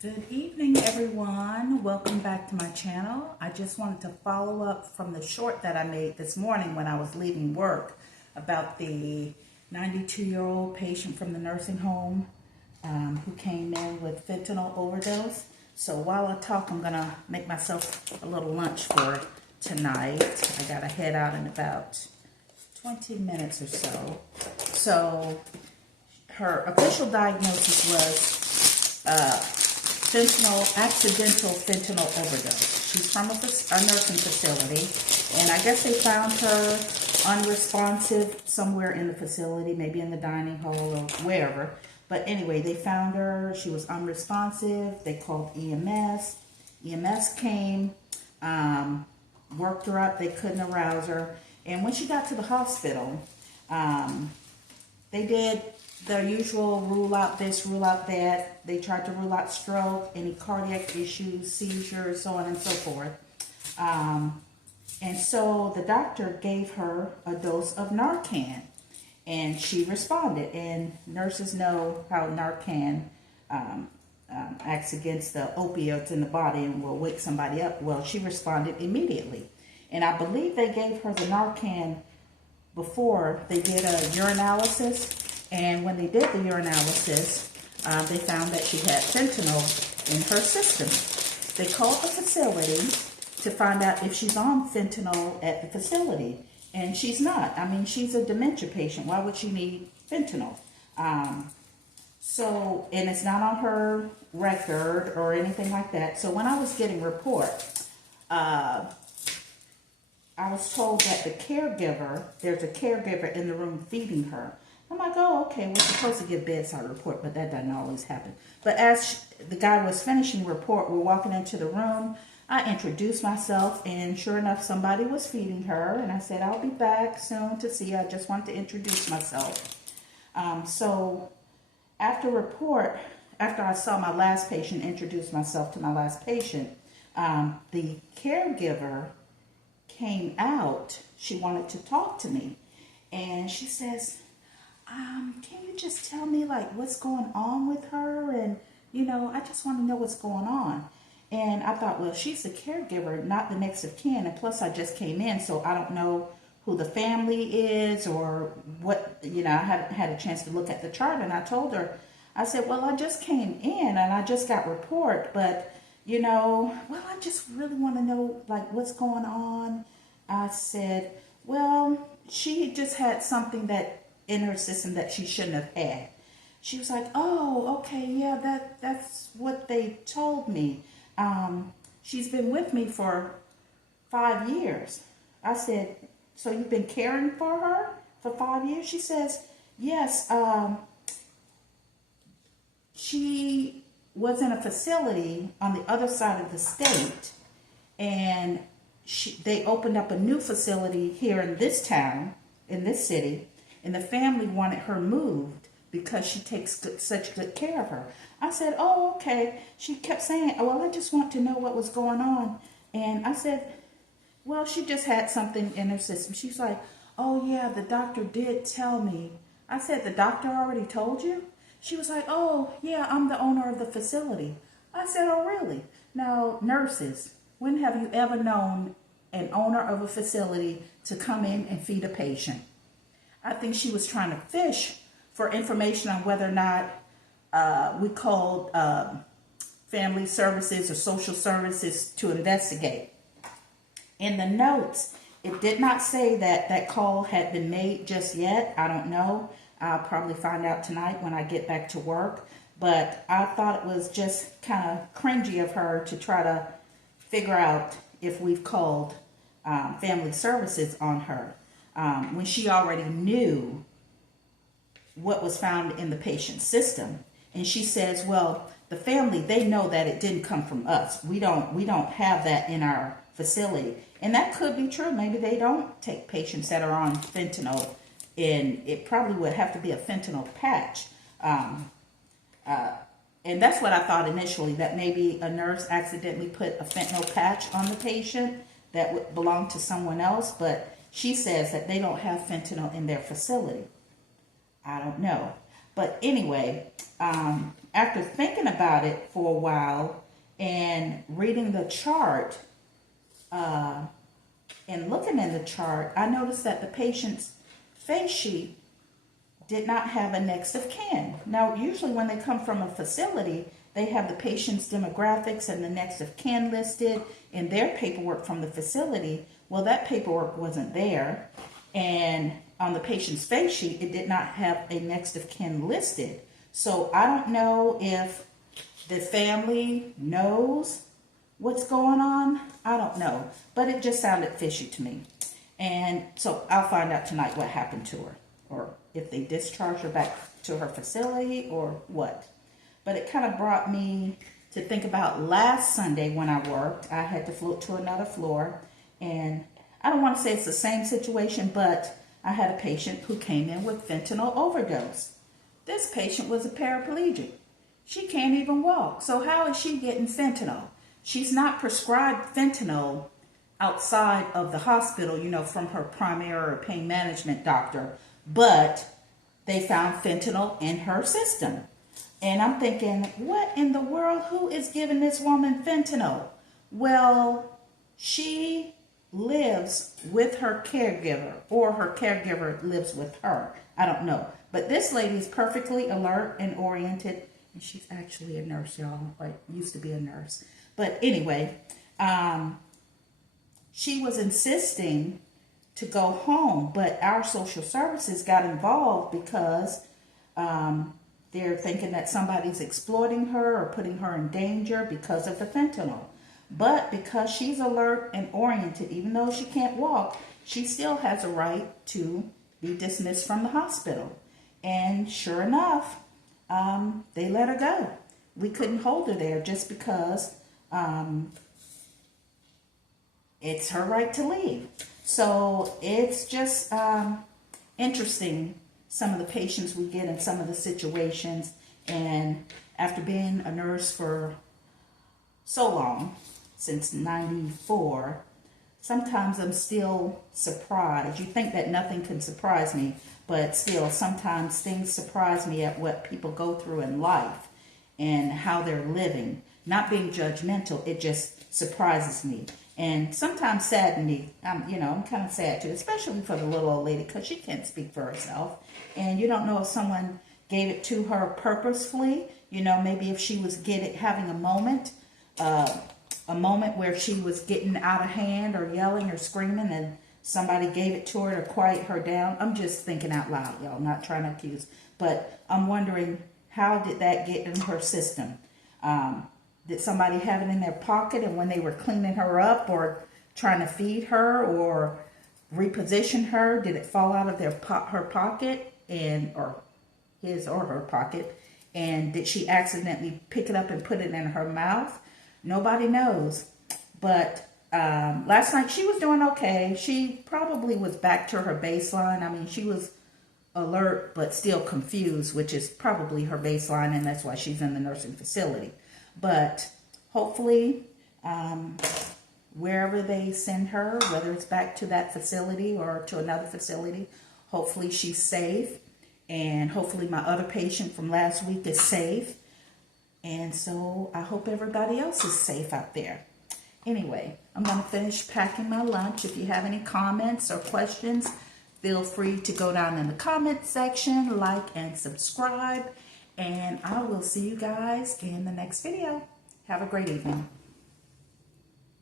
Good evening, everyone. Welcome back to my channel. I just wanted to follow up from the short that I made this morning when I was leaving work about the 92-year-old patient from the nursing home who came in with fentanyl overdose. So while I talk, I'm gonna make myself a little lunch for tonight. I gotta head out in about 20 minutes or so. So her official diagnosis was accidental fentanyl overdose. She's from a nursing facility, and I guess they found her unresponsive somewhere in the facility, maybe in the dining hall or wherever. But anyway, they found her. She was unresponsive. They called EMS. EMS came, worked her up. They couldn't arouse her. And when she got to the hospital, they did their usual rule out this, rule out that. They tried to rule out stroke, any cardiac issues, seizures, so on and so forth. And so the doctor gave her a dose of Narcan, and she responded. And nurses know how Narcan acts against the opioids in the body and will wake somebody up. Well, she responded immediately. And I believe they gave her the Narcan before they did a urinalysis. And when they did the urinalysis, they found that she had fentanyl in her system. They called the facility to find out if she's on fentanyl at the facility. And she's not. I mean, she's a dementia patient. Why would she need fentanyl? And it's not on her record or anything like that. So when I was getting report, I was told that there's a caregiver in the room feeding her. I'm like, oh, okay, we're supposed to give bedside report, but that doesn't always happen. But as the guy was finishing the report, we're walking into the room. I introduced myself, and sure enough, somebody was feeding her. And I said, I'll be back soon to see you. I just wanted to introduce myself. So after I saw my last patient, introduce myself to my last patient, the caregiver came out. She wanted to talk to me. And she says, can you just tell me like what's going on with her? And, I just want to know what's going on. And I thought, well, she's the caregiver, not the next of kin. And plus I just came in, so I don't know who the family is or what, I haven't had a chance to look at the chart. And I told her, I said, well, I just came in and I just got report, but, I just really want to know like what's going on. I said, well, she just had something that in her system that she shouldn't have had. She was like, oh, okay, yeah, that's what they told me. She's been with me for 5 years. I said, so you've been caring for her for 5 years? She says, yes. She was in a facility on the other side of the state, and they opened up a new facility here in this town, in this city, and the family wanted her moved because she takes such good care of her. I said, oh, okay. She kept saying, oh, well, I just want to know what was going on. And I said, well, she just had something in her system. She's like, oh, yeah, the doctor did tell me. I said, the doctor already told you? She was like, oh, yeah, I'm the owner of the facility. I said, oh, really? Now, nurses, when have you ever known an owner of a facility to come in and feed a patient? I think she was trying to fish for information on whether or not we called family services or social services to investigate. In the notes, it did not say that that call had been made just yet. I don't know. I'll probably find out tonight when I get back to work. But I thought it was just kind of cringy of her to try to figure out if we've called family services on her. When she already knew what was found in the patient's system. And she says, well, the family, they know that it didn't come from us. We don't have that in our facility. And that could be true. Maybe they don't take patients that are on fentanyl, and it probably would have to be a fentanyl patch. And that's what I thought initially, that maybe a nurse accidentally put a fentanyl patch on the patient that would belong to someone else. But she says that they don't have fentanyl in their facility. I don't know. But anyway, after thinking about it for a while and reading the chart, and looking in the chart, I noticed that the patient's face sheet did not have a next of kin. Now, usually when they come from a facility, they have the patient's demographics and the next of kin listed in their paperwork from the facility. Well, that paperwork wasn't there. And on the patient's face sheet, it did not have a next of kin listed. So I don't know if the family knows what's going on. I don't know. But it just sounded fishy to me. And so I'll find out tonight what happened to her, or if they discharged her back to her facility or what. But it kind of brought me to think about last Sunday when I worked. I had to float to another floor, and I don't want to say it's the same situation, but I had a patient who came in with fentanyl overdose. This patient was a paraplegic. She can't even walk. So how is she getting fentanyl? She's not prescribed fentanyl outside of the hospital, you know, from her primary or pain management doctor, but they found fentanyl in her system. And I'm thinking, what in the world? Who is giving this woman fentanyl? Well, she lives with her caregiver, or her caregiver lives with her. I don't know. But this lady is perfectly alert and oriented. And she's actually a nurse, y'all. Like, used to be a nurse. But anyway, she was insisting to go home, but our social services got involved because they're thinking that somebody's exploiting her or putting her in danger because of the fentanyl. But because she's alert and oriented, even though she can't walk, she still has a right to be dismissed from the hospital. And sure enough, they let her go. We couldn't hold her there just because it's her right to leave. So it's just interesting, some of the patients we get in some of the situations. And after being a nurse for so long, since '94, sometimes I'm still surprised. You think that nothing can surprise me, but still sometimes things surprise me at what people go through in life and how they're living. Not being judgmental, it just surprises me. And sometimes sadden me. I'm kind of sad too, especially for the little old lady, because she can't speak for herself. And you don't know if someone gave it to her purposefully. You know, maybe if she was having a moment where she was getting out of hand or yelling or screaming, and somebody gave it to her to quiet her down. I'm just thinking out loud, y'all, not trying to accuse. But I'm wondering, how did that get in her system? Did somebody have it in their pocket, and when they were cleaning her up or trying to feed her or reposition her, did it fall out of her pocket, or his or her pocket? And did she accidentally pick it up and put it in her mouth? Nobody knows. But last night she was doing okay. She probably was back to her baseline. I mean, she was alert but still confused, which is probably her baseline, and that's why she's in the nursing facility. But hopefully, wherever they send her, whether it's back to that facility or to another facility, hopefully she's safe. And hopefully my other patient from last week is safe. And so I hope everybody else is safe out there. Anyway, I'm going to finish packing my lunch. If you have any comments or questions, feel free to go down in the comment section, like and subscribe. And I will see you guys in the next video. Have a great evening.